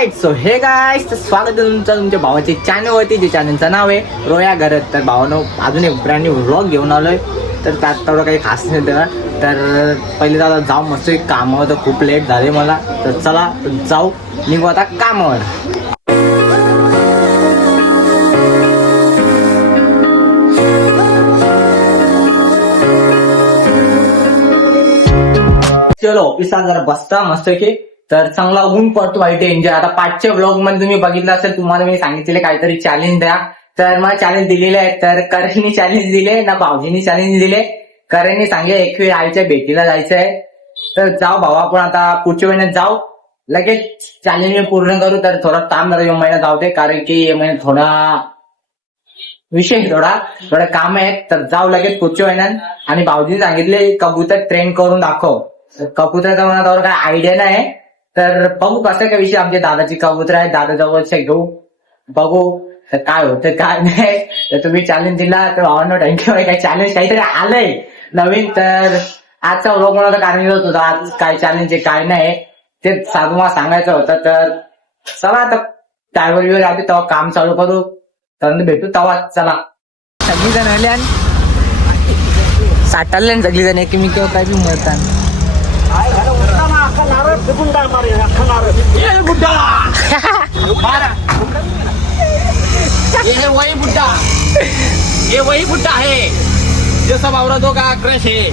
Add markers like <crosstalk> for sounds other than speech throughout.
Right so हे गाय स्वागत आहे तुमचं तुमच्या भावाचे चॅनलवरती जे चॅनलचं नाव आहे रोया घरत. तर भावानं अजून एक ब्रँड न्यू व्लॉग घेऊन आलोय. तर त्यात तेवढं काही खास नाही त्याला तर पहिले दादा जाऊ मस्त एक कामावर तर खूप लेट झाले मला. तर चला जाऊ. निघू आता कामावर. चलो ऑफिसात जरा बसता मस्त की. तर चांगला ऊन पडतो वाईट एन्जॉय आता पाचच्या ब्लॉगमध्ये तुम्ही बघितलं असेल तुम्हाला मी सांगितलेले काहीतरी चॅलेंज द्या. तर मला चॅलेंज दिलेले आहे तर करणनी चॅलेंज दिले ना भाऊजींनी चॅलेंज दिले. करणनी सांगले एक वेळ आईच्या भेटीला जायचं आहे तर जाऊ भाऊ आपण आता पुढच्या महिन्यात जाऊ. लगेच चॅलेंज मी पूर्ण करू तर थोडा ताम जरा महिन्यात जाऊ दे. कारण की या महिन्यात थोडा विषय थोडा थोडं काम आहे तर जाऊ लगेच पुढच्या महिन्यात. आणि भाऊजीने सांगितले कबूतर ट्रेन करून दाखव. कबूतर मला त्यावर काय आयडिया नाही तर बघू कसं काय विषय आमच्या दादाची कबूतर आहे. दादा जवळचे घेऊ. बघू. तर काय होतं काय नाही. तर तुम्ही चॅलेंज दिला तर भावांनो थँक्यू काही चॅलेंज काहीतरी आलंय. नवीन तर आजचा व्लॉग मला तर कारण होत होता. आज काय चॅलेंज आहे काय नाही. ते साधू मला सांगायचं होतं तर चला आता. टायवर बिवर आधी तेव्हा काम चालू करू. तर भेटू तेव्हा. चला. सगळी जण आले आणि साठारले सगळी जण एकमेकावर काय बी मरतात <laughs> ये है वही बुड्ढा। ये वही बुड्ढा है जो सब औरतों का क्रश है।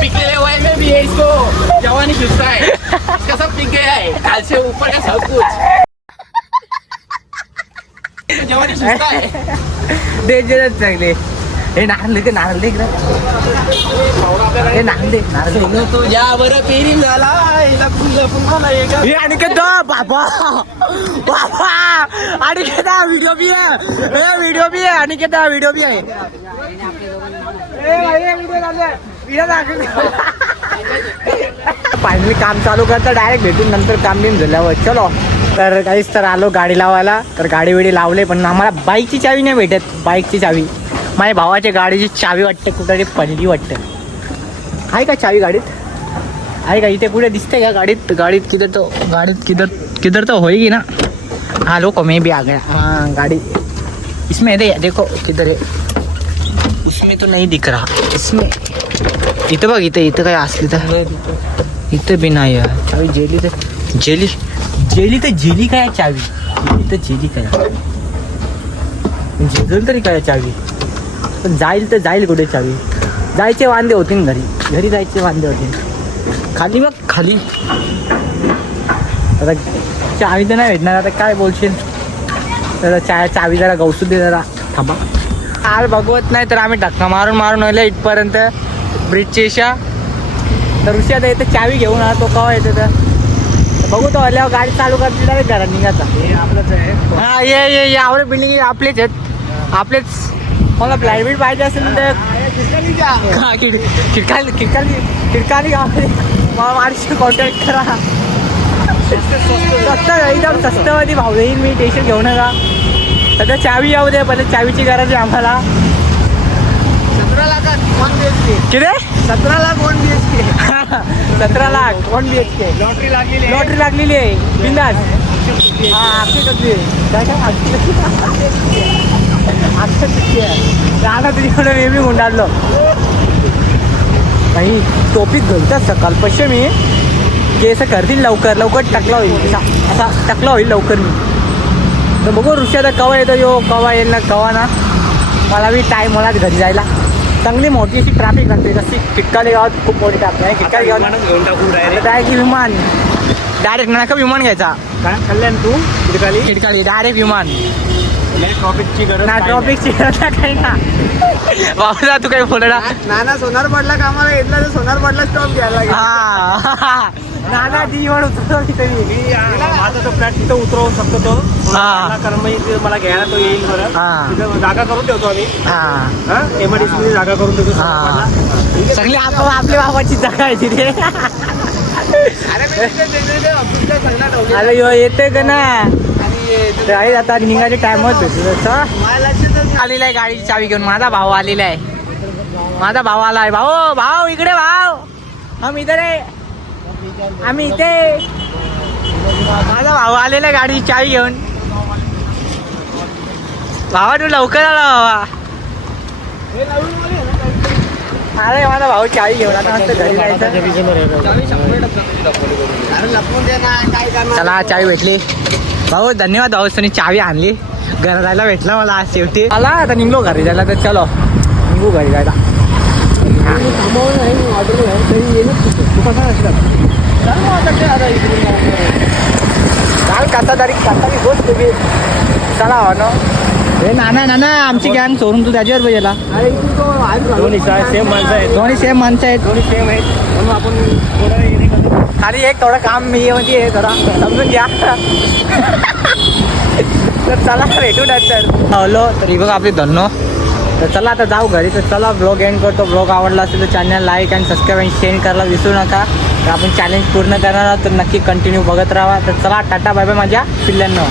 पिघले वय में भी है इसको। जवानी खिंचता है। इसका सब पिघ गया है। काल से ऊपर का सब कुछ। जवानी खिंचता है। डेंजरच चांगले हे ते नांदले इकडं. हे नांदे नांदले सोनं तुझ्यावर पेरी झाला लपून लपून मला एक. हे अनिकेत बाबा. बाबा. अनिकेत व्हिडिओ बी आहे. हे व्हिडिओ बी आहे. अनिकेत व्हिडिओ बी आहे. फायनली काम चालू करता डायरेक्ट भेटून नंतर काम बिम झाल्यावर. चलो. तर काहीच तर आलो गाडी लावायला. तर गाडी बिडी लावले पण आम्हाला बाईकची चावी नाही भेटत. बाईकची चावी. माझ्या भावाच्या गाडीची चावी वाटते कुठे पडली वाटतं. आहे का चावी गाडीत? आहे का? इथे कुठे दिसते का गाडीत? गाडीत किधर तो गाडीत किधर किधर तो होएगी ना? हाँ लोको मैं भी आ गया हाँ गाड़ी. इसमें दे देखो किधर है उसमें तो नहीं दिख रहा. इसमें. इथं बघ इथं इथं काय असली तर. इथं बी नाही चावी जेली तर. जेली? जेली तर जेली काय चावी? इथं जेली काय जेजल तरी काय चावी? पण जाईल तर जाईल कुठे चावी? जायचे वांदे होतील घरी. घरी जायचे वांदे होतील. खाली बघ खाली. आता चावी तर नाही भेटणार. आता काय बोलशील? तर चा चावी जरा गवसू दे जरा. थांबा. आर बघवत नाही तर आम्ही धक्का मारून मारून आलो इथपर्यंत. ब्रिजची इशा तर उशी आता इथं चावी घेऊन आला तो कवा येतो तर? बघू तो आल्यावर गाडी चालू करते डायरेक्ट घरात निघायचा. आपलंच आहे. हा ये ये ये. आवडे बिल्डिंग आपलेच आहेत. आपलेच मला प्रायव्हेट पाहिजे असेल तर गावामध्ये मला माझ्याशी कॉन्टॅक्ट करा. स्वस्त एकदम स्वस्तमध्ये भाव देईल मी टेन्शन घेऊ नका. सध्या चावी येऊ दे पण चावीची गरज आहे आम्हाला. सतरा लाखात वन बी एच के किती? सतरा lakh one B H K सतरा lakh one B H K lottery लागलेली आहे. लॉटरी लागलेली आहे. बिंदास. हा कसली काय काय? कसली आहे राणा तुझ्याकडे मी बी गुंडाळलो नाही टोपीत घालतात सकाळ पश्चिम मी. केस करतील लवकर लवकर टकला होईल. असा टकला होईल लवकर मी. तर बघू ऋषादा कवा येतो यो कवा येईल ना कवा ना. मला बी टाईम मला घरी जायला. चांगली मोठी अशी ट्रॅफिक असते जशी किटकाली गावात खूप मोठी ट्रॅफिक आहे. किटकाली गावात घेऊन टाकून डायरेक्ट विमान. डायरेक्ट नका विमान घ्यायचा. काय कल्याण तू तिरकाली खिडकाली डायरेक्ट विमान. ट्रॉफिकची गरज ना ट्रॉफिकची काही ना बाबा तू काही बोलला नाही. नाना सोनार पडला कामाला घेतला तर सोनार पडला स्टॉप घ्यायला. हा. नाना ती उतरतो तरी. मी आ, माझा तो फ्लॅट तिथं उतरवू शकतो तो. हा. मला घ्यायला तो येईल बरं हा. तिथं जागा करून ठेवतो आम्ही. हा. एमआयडीसी मध्ये जागा करून ठेवतो. हा. सगळी आप आपल्या बाबाची जागा आहे तिथे. अरे येते का ना? आहे आता निघायचे टाइमच. आलेला आहे गाडीची चावी घेऊन. माझा भाऊ आलेला आहे. माझा भाऊ आला आहे. भाऊ भाऊ इकडे भाऊ. हम इधर आहे. आम्ही इथे माझा भाऊ आलेला गाडी चावी घेऊन. भावा तू लवकर आला भावा. अरे माझा भाऊ चावी घेऊन. आता मस्त घरी जायचं. चला चावी भेटली. भाऊ धन्यवाद भाऊ तुम्ही चावी आणली. घरात जायला भेटला मला आज शेवटी. आला आता निघलो घरी जायला तर चलो. निघू घरी जायला. काल कसा तरी कसा की गोष्ट तुम्ही? चला हो ना. हे नाना नाना आमची गॅंग सोडून तू त्याच्यावर पाहिजेला दोन्ही सेम माणसं आहेत. दोन्ही सेम माणसं आहेत. दोन्ही सेम आहेत. म्हणून आपण थोडं. खाली एक थोडं काम मी म्हणजे थोडा समजून घ्या. तर चला भेटू नंतर. हवलो तर ही बघा आपली धन्नो. तर चला आता जाऊ घरी. तर चला ब्लॉग एंड करतो. ब्लॉग आवडला असेल तर चॅनल लाईक आणि सबस्क्राईब आणि शेअर करायला विसरू नका. तर आपण चॅलेंज पूर्ण करणार आहोत. तर नक्की कंटिन्यू बघत राहा. तर चला टाटा बाय बाय माझ्या पिल्ल्यांना